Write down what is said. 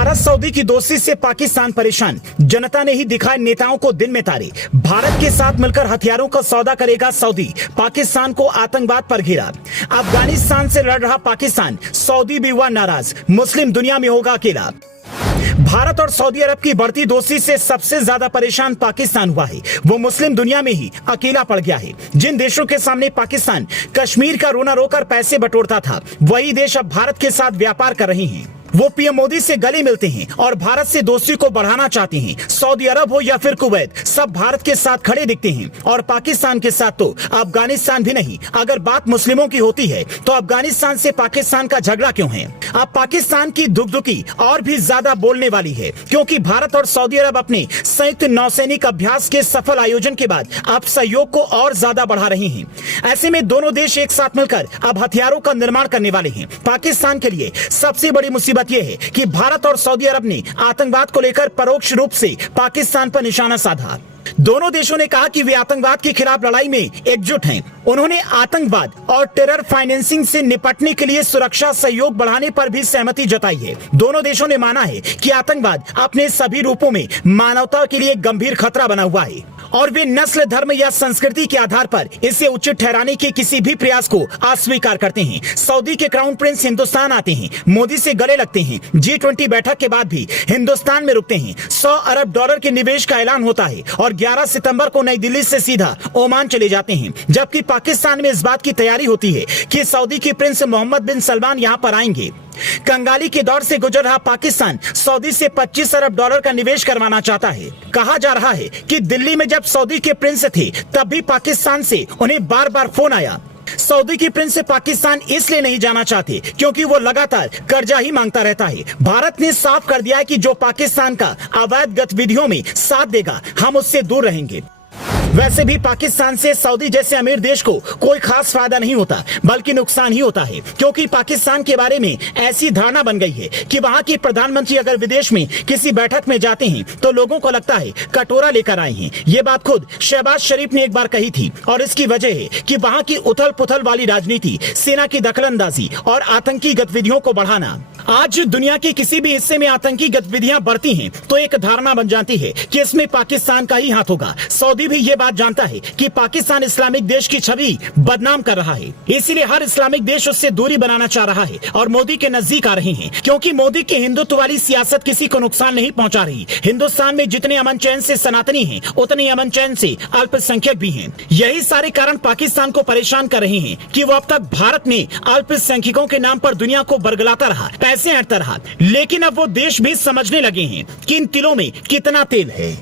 Bharat Saudi की दोस्ती से पाकिस्तान परेशान, जनता ने ही दिखाए नेताओं को दिन में तारे। भारत के साथ मिलकर हथियारों का सौदा करेगा सऊदी, पाकिस्तान को आतंकवाद पर घेरा। अफगानिस्तान से लड़ रहा पाकिस्तान, सऊदी भी हुआ नाराज, मुस्लिम दुनिया में होगा अकेला। भारत और सऊदी अरब की बढ़ती दोस्ती से सबसे ज्यादा परेशान पाकिस्तान हुआ है, वो मुस्लिम दुनिया में ही अकेला पड़ गया है। जिन देशों के सामने पाकिस्तान कश्मीर का रोना रोकर पैसे बटोरता था, वही देश अब भारत के साथ व्यापार कर रहे हैं। वो पीएम मोदी से गले मिलते हैं और भारत से दोस्ती को बढ़ाना चाहते हैं। सऊदी अरब हो या फिर कुवैत, सब भारत के साथ खड़े दिखते हैं। और पाकिस्तान के साथ तो अफगानिस्तान भी नहीं। अगर बात मुस्लिमों की होती है तो अफगानिस्तान से पाकिस्तान का झगड़ा क्यों है? अब पाकिस्तान की दुगदुकी और भी ज्यादा बोलने वाली है, क्योंकि भारत और सऊदी अरब अपने संयुक्त नौसैनिक अभ्यास के सफल आयोजन के बाद अब सहयोग को और ज्यादा बढ़ा रहे हैं। ऐसे में दोनों देश एक साथ मिलकर अब हथियारों का निर्माण करने वाले हैं। पाकिस्तान के लिए सबसे बड़ी मुसीबत यह है कि भारत और सऊदी अरब ने आतंकवाद को लेकर परोक्ष रूप से पाकिस्तान पर निशाना साधा। दोनों देशों ने कहा कि वे आतंकवाद के खिलाफ लड़ाई में एकजुट हैं। उन्होंने आतंकवाद और टेरर फाइनेंसिंग से निपटने के लिए सुरक्षा सहयोग बढ़ाने पर भी सहमति जताई है। दोनों देशों ने माना है कि आतंकवाद अपने सभी रूपों में मानवता के लिए गंभीर खतरा बना हुआ है और वे नस्ल, धर्म या संस्कृति के आधार पर इसे उचित ठहराने के किसी भी प्रयास को अस्वीकार करते हैं। सऊदी के क्राउन प्रिंस हिंदुस्तान आते हैं, मोदी से गले लगते हैं, G20 बैठक के बाद भी हिंदुस्तान में रुकते हैं। $100 अरब के निवेश का ऐलान होता है और 11 सितंबर को नई दिल्ली से सीधा ओमान चले जाते हैं। जबकि पाकिस्तान में इस बात की तैयारी होती है कि सऊदी के प्रिंस मोहम्मद बिन सलमान यहाँ पर आएंगे। कंगाली के दौर से गुजर रहा पाकिस्तान सऊदी से $25 अरब का निवेश करवाना चाहता है। कहा जा रहा है कि दिल्ली में जब सऊदी के प्रिंस थे तब भी पाकिस्तान से उन्हें बार बार फोन आया। सऊदी के प्रिंस से पाकिस्तान इसलिए नहीं जाना चाहते क्योंकि वो लगातार कर्जा ही मांगता रहता है। भारत ने साफ कर दिया है कि जो पाकिस्तान का अवैध गतिविधियों में साथ देगा, हम उससे दूर रहेंगे। वैसे भी पाकिस्तान से सऊदी जैसे अमीर देश को कोई खास फायदा नहीं होता, बल्कि नुकसान ही होता है, क्योंकि पाकिस्तान के बारे में ऐसी धारणा बन गई है कि वहां के प्रधानमंत्री अगर विदेश में किसी बैठक में जाते हैं तो लोगों को लगता है कटोरा लेकर आए हैं। ये बात खुद शहबाज शरीफ ने एक बार कही थी और इसकी वजह है कि वहां की उथल पुथल वाली राजनीति, सेना की दखलंदाजी और आतंकी गतिविधियों को बढ़ाना। आज दुनिया के किसी भी हिस्से में आतंकी गतिविधियां बढ़ती हैं तो एक धारणा बन जाती है कि इसमें पाकिस्तान का ही हाथ होगा। सऊदी भी ये बात जानता है कि पाकिस्तान इस्लामिक देश की छवि बदनाम कर रहा है, इसीलिए हर इस्लामिक देश उससे दूरी बनाना चाह रहा है और मोदी के नजदीक आ रहे हैं, क्योंकि मोदी की हिंदुत्व वाली सियासत किसी को नुकसान नहीं पहुंचा रही। हिंदुस्तान में जितने अमन चैन से सनातनी हैं, उतने अमन चैन से अल्पसंख्यक भी हैं। यही सारे कारण पाकिस्तान को परेशान कर रहे हैं कि वो अब तक भारत में अल्पसंख्यकों के नाम पर दुनिया को बरगलाता रहा, पैसे ऐंठता रहा, लेकिन अब वो देश भी समझने लगे हैं कि इन तिलों में कितना तेल है।